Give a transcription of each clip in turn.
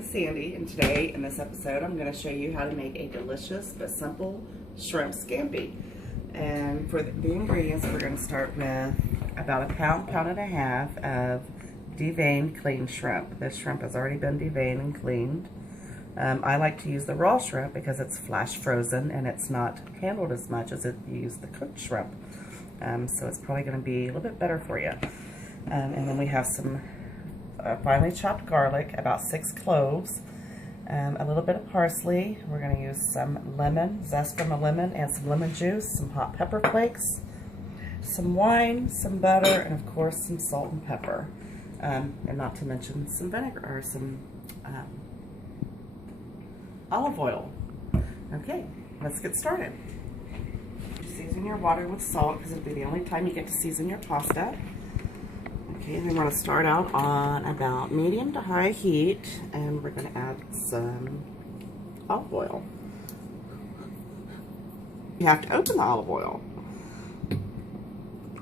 is Sandy, and today in this episode I'm going to show you how to make a delicious but simple shrimp scampi. And for the ingredients, we're going to start with about a pound and a half of deveined cleaned shrimp. This shrimp has already been deveined and cleaned. I like to use the raw shrimp because it's flash frozen and it's not handled as much as if you use the cooked shrimp. So it's probably going to be a little bit better for you. And then we have some finely chopped garlic, about 6 cloves, a little bit of parsley. We're going to use some lemon, zest from a lemon, and some lemon juice, some hot pepper flakes, some wine, some butter, and of course some salt and pepper. And not to mention some vinegar or some olive oil. Okay, let's get started. Season your water with salt because it'll be the only time you get to season your pasta. Okay, then we're going to start out on about medium to high heat, and we're going to add some olive oil. You have to open the olive oil.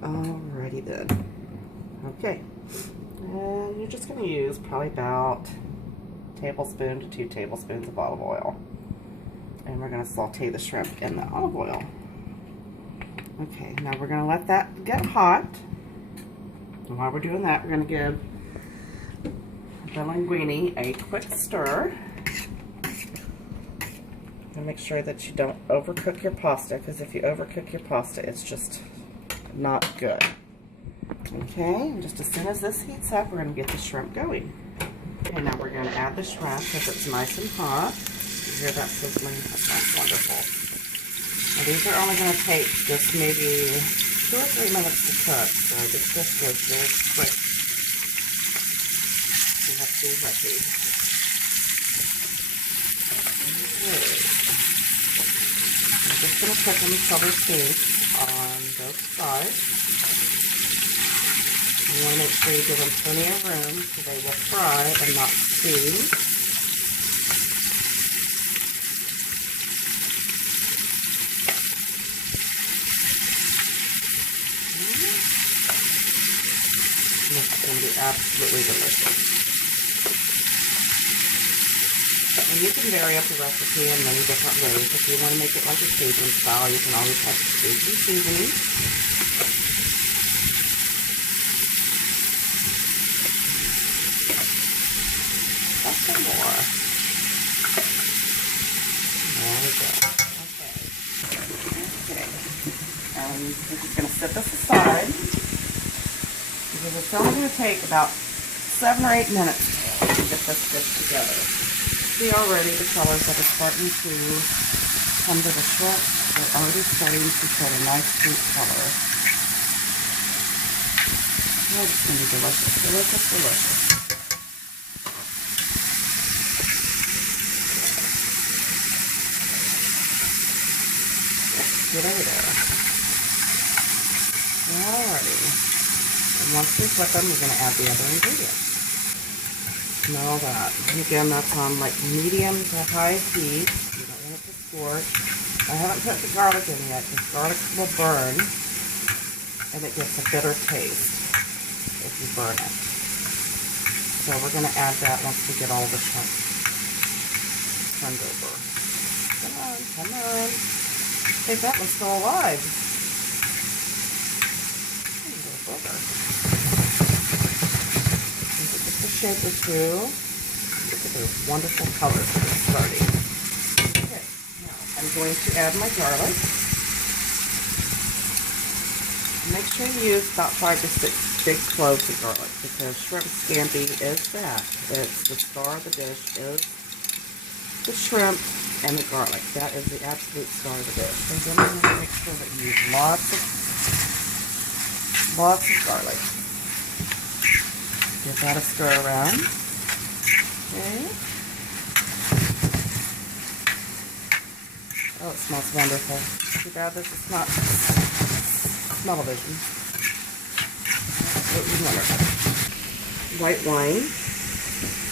Alrighty then. Okay, and you're just going to use probably about a tablespoon to 2 tablespoons of olive oil. And we're going to saute the shrimp in the olive oil. Okay, now we're going to let that get hot. And while we're doing that, we're going to give the linguine a quick stir. And make sure that you don't overcook your pasta, because if you overcook your pasta, it's just not good. Okay, and just as soon as this heats up, we're going to get the shrimp going. Okay, now we're going to add the shrimp because it's nice and hot. You hear that sizzling? That sounds wonderful. Now these are only going to take just maybe 2 or 3 minutes to cook, so this just goes very quick. You have to be ready. Okay. I'm just going to cook them until they're pink on both sides. You want to make sure you give them plenty of room so they will fry and not steam. This is going to be absolutely delicious. And you can vary up the recipe in many different ways. If you want to make it like a Cajun style, you can always have Cajun seasoning. That's some more. There we go. Okay. And we're just going to set this aside. Because it's only going to take about 7 or 8 minutes to get this dish together. See already the colors that are starting to come to the shrimp. They're already starting to get a nice pink color. Oh, it's going to be delicious, delicious, delicious. Get over there. Alrighty. And once we flip them, we're going to add the other ingredients. Smell that. And again, that's on like medium to high heat. You don't want it to scorch. I haven't put the garlic in yet because garlic will burn and it gives a bitter taste if you burn it. So we're going to add that once we get all the shrimp turned over. Come on, come on. Hey, that one's still alive. Shake or 2. Look at those wonderful colors that are starting. Okay, now I'm going to add my garlic. Make sure you use about 5 to 6 big cloves of garlic because shrimp scampi is that. It's the star of the dish is the shrimp and the garlic. That is the absolute star of the dish. And then we're going to make sure that you use lots of garlic. Give that a stir around. Okay. Oh, it smells wonderful. Too bad this is not smell-o-vision. Absolutely wonderful. White wine.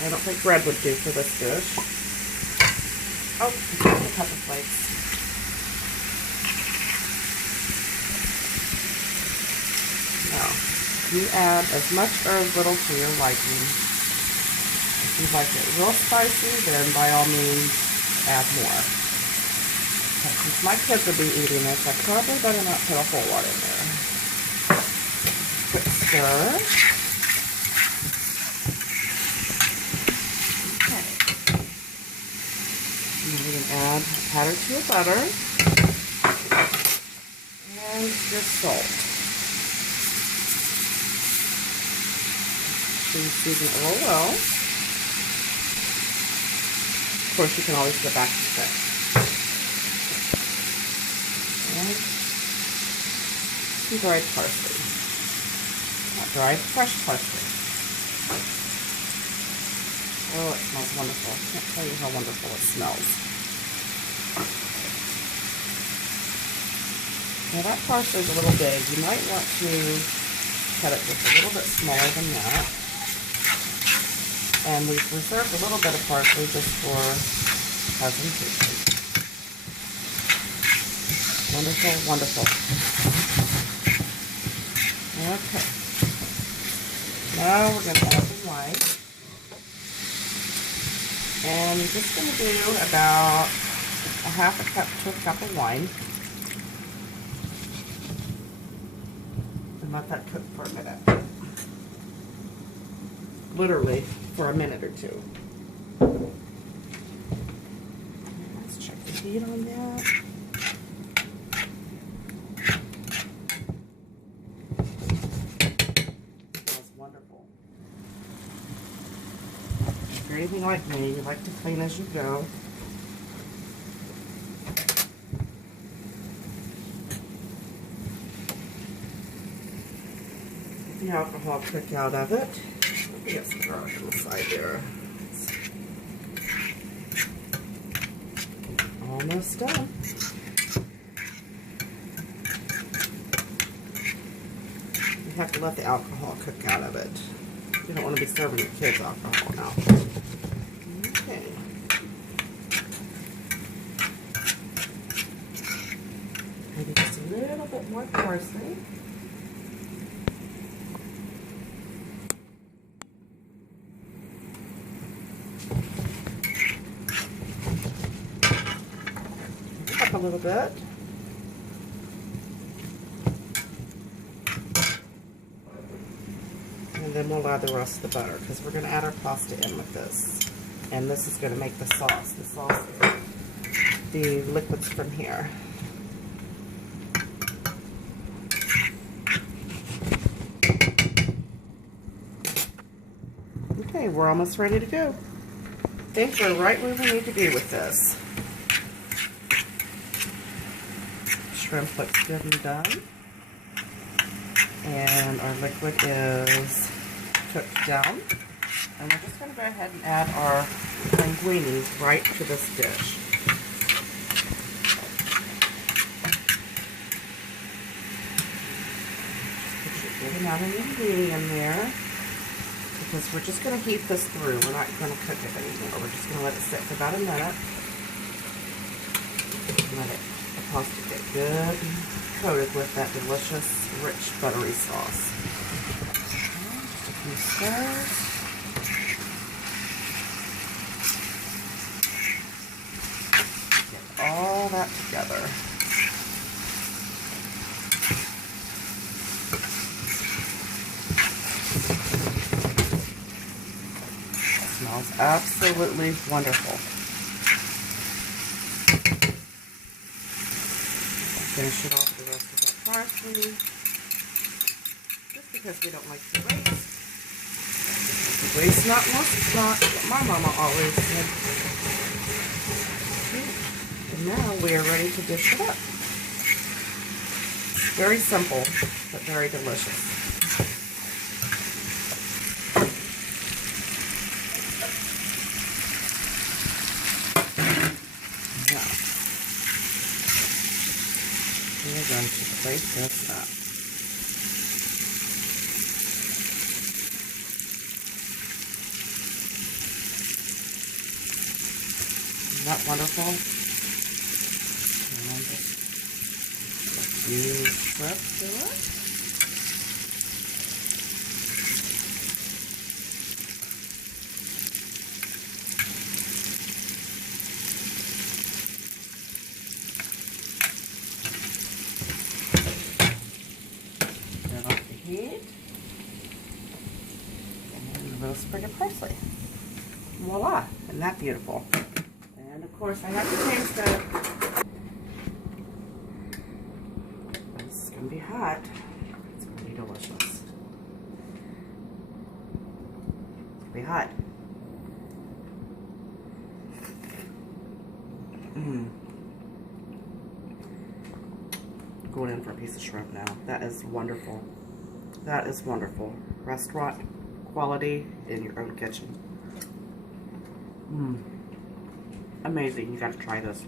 I don't think red would do for this dish. Oh, a pepper flakes. Now, you add as much or as little to your liking. If you like it real spicy, then by all means add more. But since my kids will be eating this, I probably better not put a whole lot in there. Quick stir. Okay. And then we can add a pat or two of butter and your salt. Season it real well. Of course, you can always go back to check. And some dried parsley. Not dried, fresh parsley. Oh, it smells wonderful. I can't tell you how wonderful it smells. Now that parsley is a little big. You might want to cut it just a little bit smaller than that. And we've reserved a little bit of parsley just for presentation. Wonderful, wonderful. Okay. Now we're going to add the wine. And I'm just going to do about a half a cup to a cup of wine. And let that cook for a minute. Literally for a minute or two. Let's check the heat on that. Smells wonderful. If you're anything like me, you like to clean as you go. Get the alcohol cook out of it. Get some garlic on the side there. Almost done. You have to let the alcohol cook out of it. You don't want to be serving your kids alcohol now. Okay. Maybe just a little bit more parsley. A little bit. And then we'll add the rest of the butter because we're going to add our pasta in with this. And this is going to make the sauce. The sauce, the liquids from here. Okay, we're almost ready to go. I think we're right where we need to be with this. Shrimp looks good and done. And our liquid is cooked down. And we're just going to go ahead and add our linguine right to this dish. Put your good amount of linguine in there. Because we're just going to heat this through. We're not going to cook it anymore. We're just going to let it sit for about a minute. Let it pasta get good coated with that delicious, rich, buttery sauce. Just a few stirs. Get all that together. It smells absolutely wonderful. Finish it off with the rest of that parsley, just because we don't like to waste. Waste not, lost not, what my mama always said. And now we are ready to dish it up. Very simple, but very delicious. We're going to plate this up. Isn't that wonderful? And just a few strips to it. little sprig of parsley. Voila, isn't that beautiful? And of course I have to taste it. This is gonna be hot. It's gonna be delicious. It's gonna be hot. Going in for a piece of shrimp now. That is wonderful. That is wonderful. Restaurant quality in your own kitchen. Amazing. You got to try this.